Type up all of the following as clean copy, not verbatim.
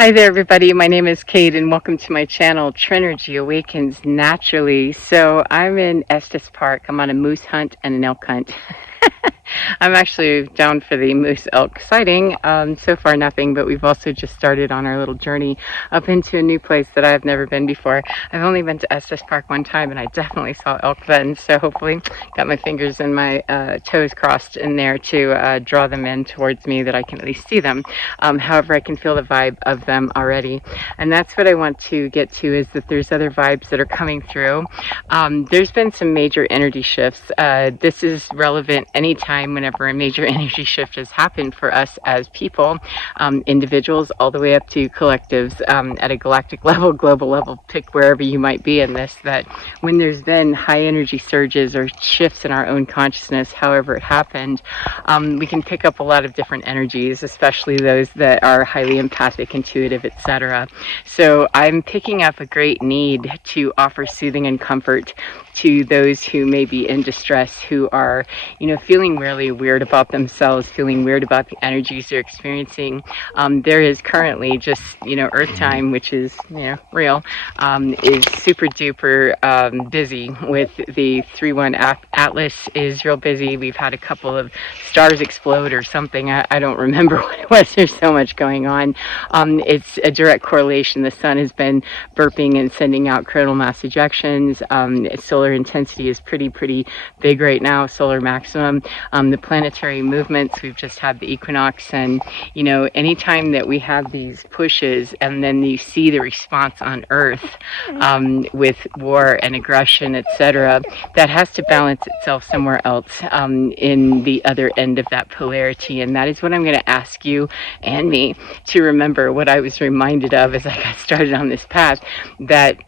Hi there, everybody. My name is Kate, and welcome to my channel, Trinergy Awakens Naturally. So I'm in Estes Park. I'm on a moose hunt and an elk hunt. I'm actually down for the moose elk sighting. So far nothing, but we've also just started on our little journey up into a new place that I've never been before. I've only been to Estes Park one time, and I definitely saw elk then, so hopefully got my fingers and my toes crossed in there to draw them in towards me that I can at least see them. However, I can feel the vibe of them already, and that's what I want to get to, is that there's other vibes that are coming through. There's been some major energy shifts. This is relevant anytime whenever a major energy shift has happened for us as people, individuals, all the way up to collectives, at a galactic level, global level, pick wherever you might be in this, that when there's been high energy surges or shifts in our own consciousness, however it happened, we can pick up a lot of different energies, especially those that are highly empathic, intuitive, etc. So I'm picking up a great need to offer soothing and comfort to those who may be in distress, who are, feeling really weird about themselves, feeling weird about the energies they're experiencing. There is currently just, Earth time, which is, real, is super duper busy with the 3-1 Atlas is real busy. We've had a couple of stars explode or something. I don't remember what it was. There's so much going on. It's a direct correlation. The sun has been burping and sending out coronal mass ejections. Solar intensity is pretty big right now, solar maximum. The planetary movements, we've just had the equinox, and anytime that we have these pushes and then you see the response on Earth, with war and aggression, etc., that has to balance itself somewhere else, in the other end of that polarity. And that is what I'm going to ask you and me to remember, what I was reminded of as I got started on this path, that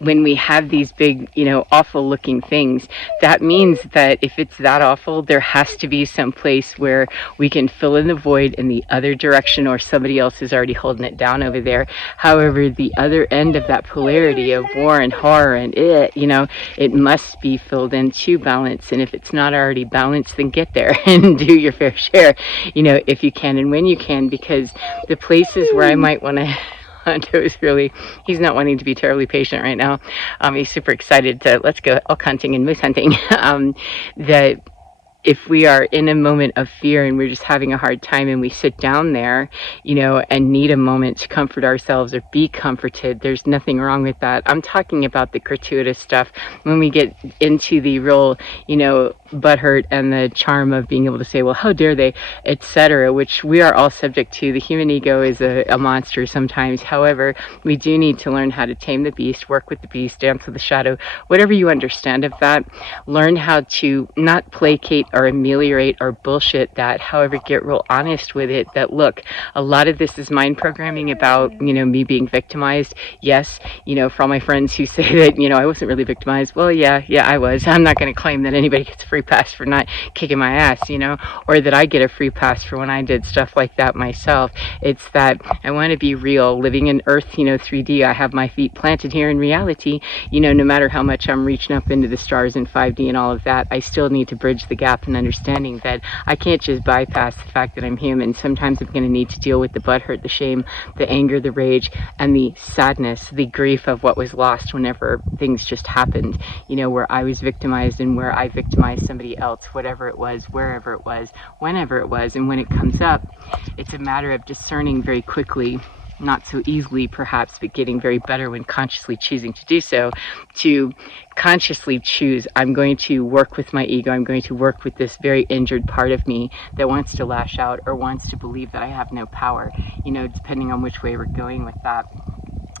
when we have these big, awful looking things, that means that if it's that awful, there has to be some place where we can fill in the void in the other direction, or somebody else is already holding it down over there. However, the other end of that polarity of war and horror and it must be filled in to balance. And if it's not already balanced, then get there and do your fair share, if you can and when you can, because the places where I might want to he's not wanting to be terribly patient right now. He's super excited to let's go elk hunting and moose hunting. That if we are in a moment of fear and we're just having a hard time and we sit down there, and need a moment to comfort ourselves or be comforted, there's nothing wrong with that. I'm talking about the gratuitous stuff when we get into the real, butthurt and the charm of being able to say, well, how dare they, etc., which we are all subject to. The human ego is a monster sometimes. However, we do need to learn how to tame the beast, work with the beast, dance with the shadow, whatever you understand of that. Learn how to not placate or ameliorate or bullshit that. However, get real honest with it, that look, a lot of this is mind programming about, me being victimized. Yes, for all my friends who say that, I wasn't really victimized. Well, yeah, I was. I'm not going to claim that anybody gets a free pass for not kicking my ass, or that I get a free pass for when I did stuff like that myself. It's that I want to be real, living in Earth, 3D. I have my feet planted here in reality. No matter how much I'm reaching up into the stars in 5D and all of that, I still need to bridge the gap in understanding that I can't just bypass the fact that I'm human. Sometimes I'm going to need to deal with the butthurt, the shame, the anger, the rage, and the sadness, the grief of what was lost whenever things just happened, where I was victimized and where I victimized somebody else, whatever it was, wherever it was, whenever it was. And when it comes up, it's a matter of discerning very quickly, not so easily perhaps, but getting very better when consciously choosing to do so, to consciously choose, I'm going to work with my ego, I'm going to work with this very injured part of me that wants to lash out or wants to believe that I have no power, depending on which way we're going with that.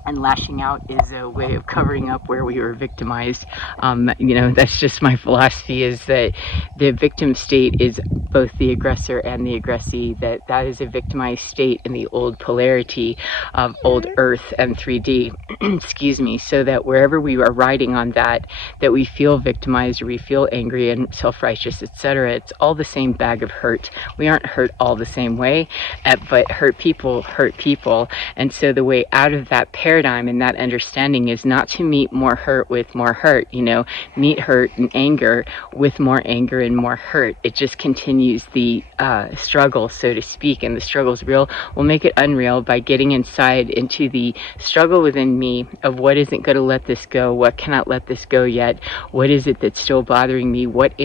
And lashing out is a way of covering up where we were victimized. That's just my philosophy, is that the victim state is both the aggressor and the aggressee, that is a victimized state in the old polarity of old Earth and 3D, excuse me, so that wherever we are riding on that we feel victimized or we feel angry and self-righteous, etc., it's all the same bag of hurt. We aren't hurt all the same way, but hurt people. And so the way out of that paradigm and that understanding is not to meet more hurt with more hurt, meet hurt and anger with more anger and more hurt. It just continues the struggle, so to speak, and the struggle's real. We'll make it unreal by getting inside into the struggle within me of what isn't going to let this go, what cannot let this go yet, what is it that's still bothering me, what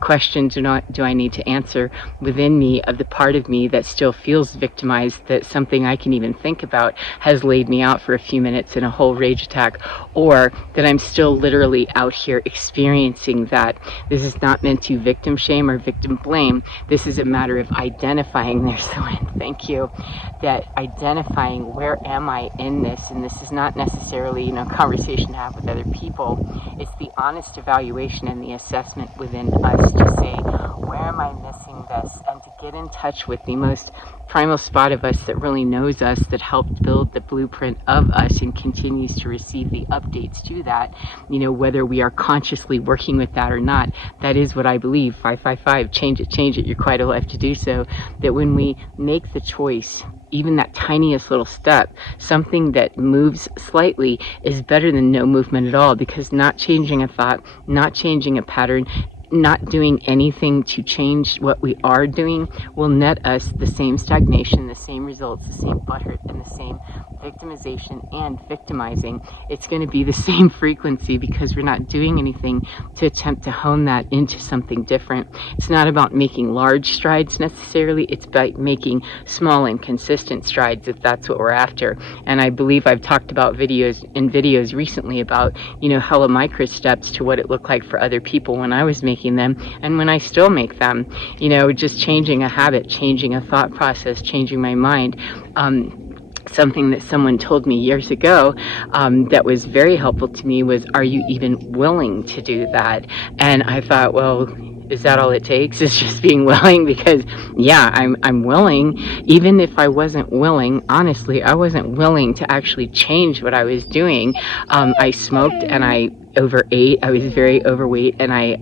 question do I need to answer within me of the part of me that still feels victimized, that something I can even think about has laid me out for a few minutes in a whole rage attack, or that I'm still literally out here experiencing that. This is not meant to victim shame or victim blame. This is a matter of identifying, there's the wind, thank you, that identifying where am I in this, and this is not necessarily, conversation to have with other people. It's the honest evaluation and the assessment within us to say, where am I missing this? And to get in touch with the most primal spot of us that really knows us, that helped build the blueprint of us and continues to receive the updates to that, whether we are consciously working with that or not. That is what I believe. 555, change it. You're quite alive to do so. That when we make the choice, even that tiniest little step, something that moves slightly is better than no movement at all, because not changing a thought, not changing a pattern, not doing anything to change what we are doing will net us the same stagnation, the same results, the same butthurt, and the same victimization and victimizing. It's going to be the same frequency because we're not doing anything to attempt to hone that into something different. It's not about making large strides necessarily. It's about making small and consistent strides, if that's what we're after. And I believe I've talked about videos recently about, hella micro steps to what it looked like for other people when I was making them and when I still make them, just changing a habit, changing a thought process, changing my mind. Something that someone told me years ago that was very helpful to me was, are you even willing to do that? And I thought, well, is that all it takes? Is just being willing? Because yeah, I'm willing. Even if I wasn't willing, honestly, I wasn't willing to actually change what I was doing. I smoked and I overate. I was very overweight, and I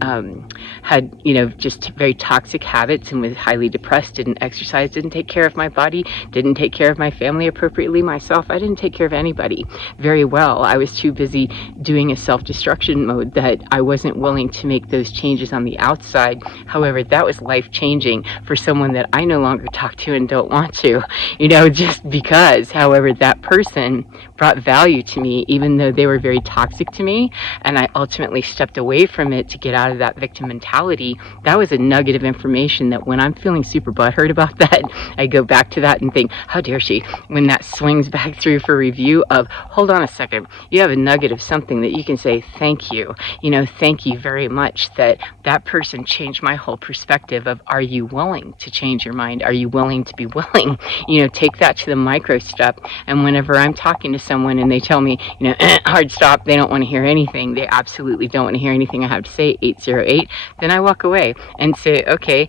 had, just very toxic habits and was highly depressed, didn't exercise, didn't take care of my body, didn't take care of my family appropriately, myself. I didn't take care of anybody very well. I was too busy doing a self-destruction mode that I wasn't willing to make those changes on the outside. However, that was life-changing for someone that I no longer talk to and don't want to, just because. However, that person brought value to me, even though they were very toxic to me, and I ultimately stepped away from it to get out of that victim mentality. That was a nugget of information that when I'm feeling super butthurt about that, I go back to that and think, how dare she? When that swings back through for review of, hold on a second, you have a nugget of something that you can say, thank you, thank you very much, that person changed my whole perspective of, are you willing to change your mind? Are you willing to be willing? Take that to the micro step. And whenever I'm talking to someone and they tell me, hard stop, they don't want to hear anything, they absolutely don't want to hear anything I have to say, 808, then I walk away and say, okay,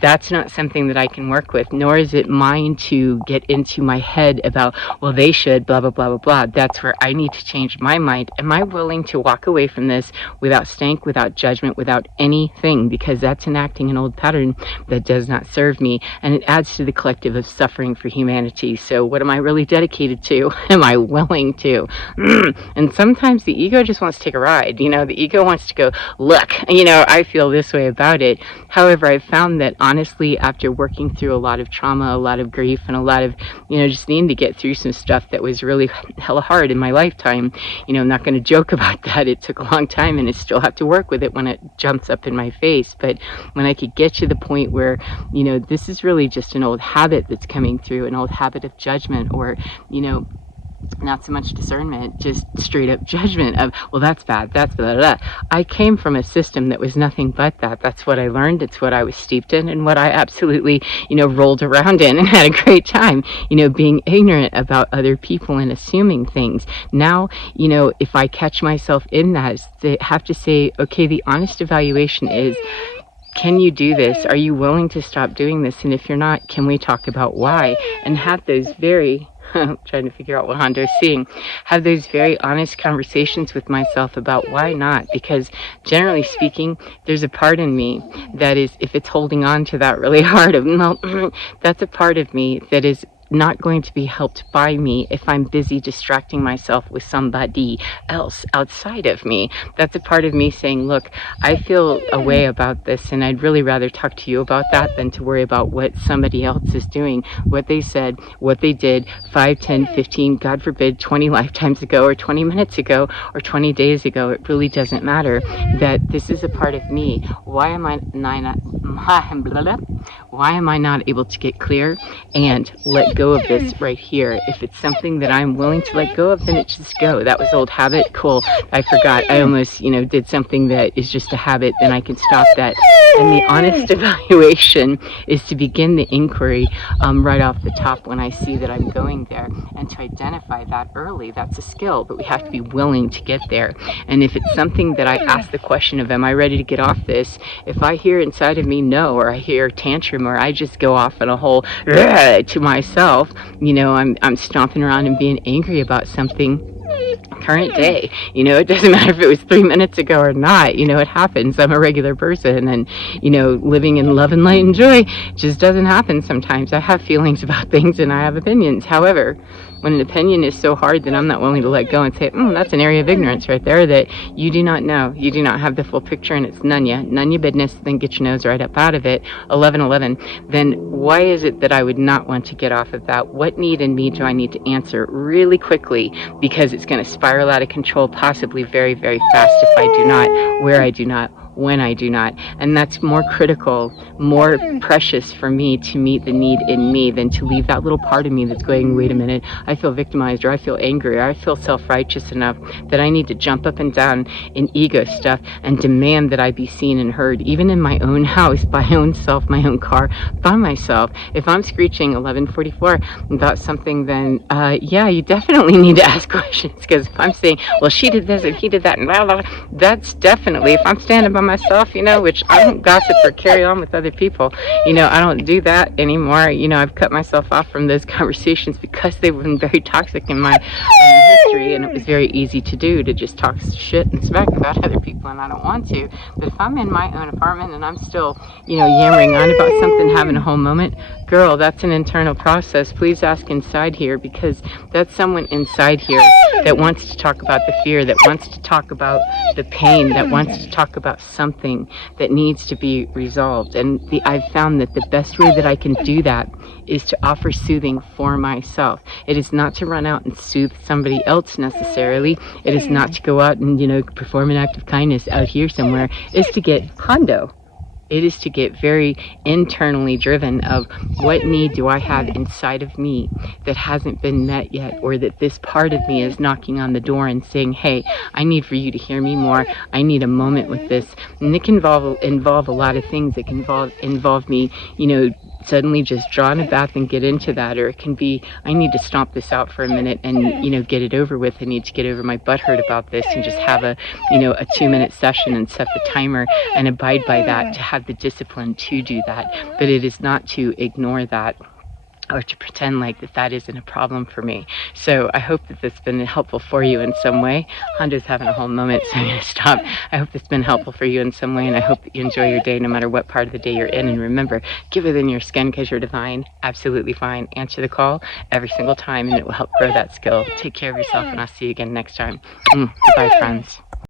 that's not something that I can work with, nor is it mine to get into my head about, well, they should, blah, blah, blah, blah, blah. That's where I need to change my mind. Am I willing to walk away from this without stank, without judgment, without anything? Because that's enacting an old pattern that does not serve me, and it adds to the collective of suffering for humanity. So what am I really dedicated to? Am I willing to? And sometimes the ego just wants to take a ride. The ego wants to go, look, I feel this way about it. However, I've found that honestly, after working through a lot of trauma, a lot of grief, and a lot of, just needing to get through some stuff that was really hella hard in my lifetime, I'm not going to joke about that. It took a long time, and I still have to work with it when it jumps up in my face. But when I could get to the point where, this is really just an old habit that's coming through, an old habit of judgment, or, not so much discernment, just straight up judgment of, well, that's bad, that's blah, blah, blah. I came from a system that was nothing but that. That's what I learned. It's what I was steeped in, and what I absolutely, rolled around in and had a great time, being ignorant about other people and assuming things. Now, if I catch myself in that, I have to say, okay, the honest evaluation is, can you do this? Are you willing to stop doing this? And if you're not, can we talk about why? And have those very trying to figure out what Hondo's seeing, have those very honest conversations with myself about why not. Because generally speaking, there's a part in me that is, if it's holding on to that really hard, that's a part of me that is not going to be helped by me if I'm busy distracting myself with somebody else outside of me. That's a part of me saying, look, I feel a way about this, and I'd really rather talk to you about that than to worry about what somebody else is doing, what they said, what they did 5, 10, 15, God forbid, 20 lifetimes ago, or 20 minutes ago, or 20 days ago. It really doesn't matter. That this is a part of me. Why am I not able to get clear and let go of this right here? If it's something that I'm willing to let go of, then it just go. That was old habit. Cool. I forgot. I almost, did something that is just a habit. Then I can stop that. And the honest evaluation is to begin the inquiry right off the top when I see that I'm going there, and to identify that early. That's a skill, but we have to be willing to get there. And if it's something that I ask the question of, am I ready to get off this? If I hear inside of me no, or I hear tantrum, or I just go off in a whole to myself, I'm stomping around and being angry about something current day. It doesn't matter if it was 3 minutes ago or not. It happens. I'm a regular person, and living in love and light and joy just doesn't happen sometimes. I have feelings about things and I have opinions. However, when an opinion is so hard that I'm not willing to let go and say, that's an area of ignorance right there that you do not know. You do not have the full picture, and it's none your business, then get your nose right up out of it. 11:11. Then why is it that I would not want to get off of that? What need in me do I need to answer really quickly? Because it's going to spiral out of control, possibly very, very fast if I do not, where I do not, when I do not. And that's more critical, more precious for me to meet the need in me than to leave that little part of me that's going, wait a minute, I feel victimized, or I feel angry, or I feel self-righteous enough that I need to jump up and down in ego stuff and demand that I be seen and heard, even in my own house, by my own self, my own car, by myself. If I'm screeching 11:44 about something, then yeah, you definitely need to ask questions. Because if I'm saying, well, she did this and he did that, and blah, blah, blah, that's definitely, if I'm standing by myself, which I don't gossip or carry on with other people, I don't do that anymore. I've cut myself off from those conversations because they've been very toxic in my history, and it was very easy to do, to just talk shit and smack about other people, and I don't want to. But if I'm in my own apartment and I'm still, yammering on about something, having a whole moment, girl, that's an internal process. Please ask inside here, because that's someone inside here that wants to talk about the fear, that wants to talk about the pain, that wants to talk about something that needs to be resolved. And I've found that the best way that I can do that is to offer soothing for myself. It is not to run out and soothe somebody else necessarily. It is not to go out and, perform an act of kindness out here somewhere. It's to get hondo. It is to get very internally driven of what need do I have inside of me that hasn't been met yet, or that this part of me is knocking on the door and saying, hey, I need for you to hear me more. I need a moment with this. And it can involve a lot of things. It can involve me, suddenly just draw in a bath and get into that. Or it can be, I need to stomp this out for a minute and, get it over with. I need to get over my butthurt about this and just have a 2-minute session and set the timer and abide by that, to have the discipline to do that. But it is not to ignore that or to pretend like that isn't a problem for me. So I hope that this has been helpful for you in some way. Honda's having a whole moment, so I'm going to stop. I hope this has been helpful for you in some way, and I hope that you enjoy your day no matter what part of the day you're in. And remember, give within your skin because you're divine. Absolutely fine. Answer the call every single time, and it will help grow that skill. Take care of yourself, and I'll see you again next time. Goodbye, friends.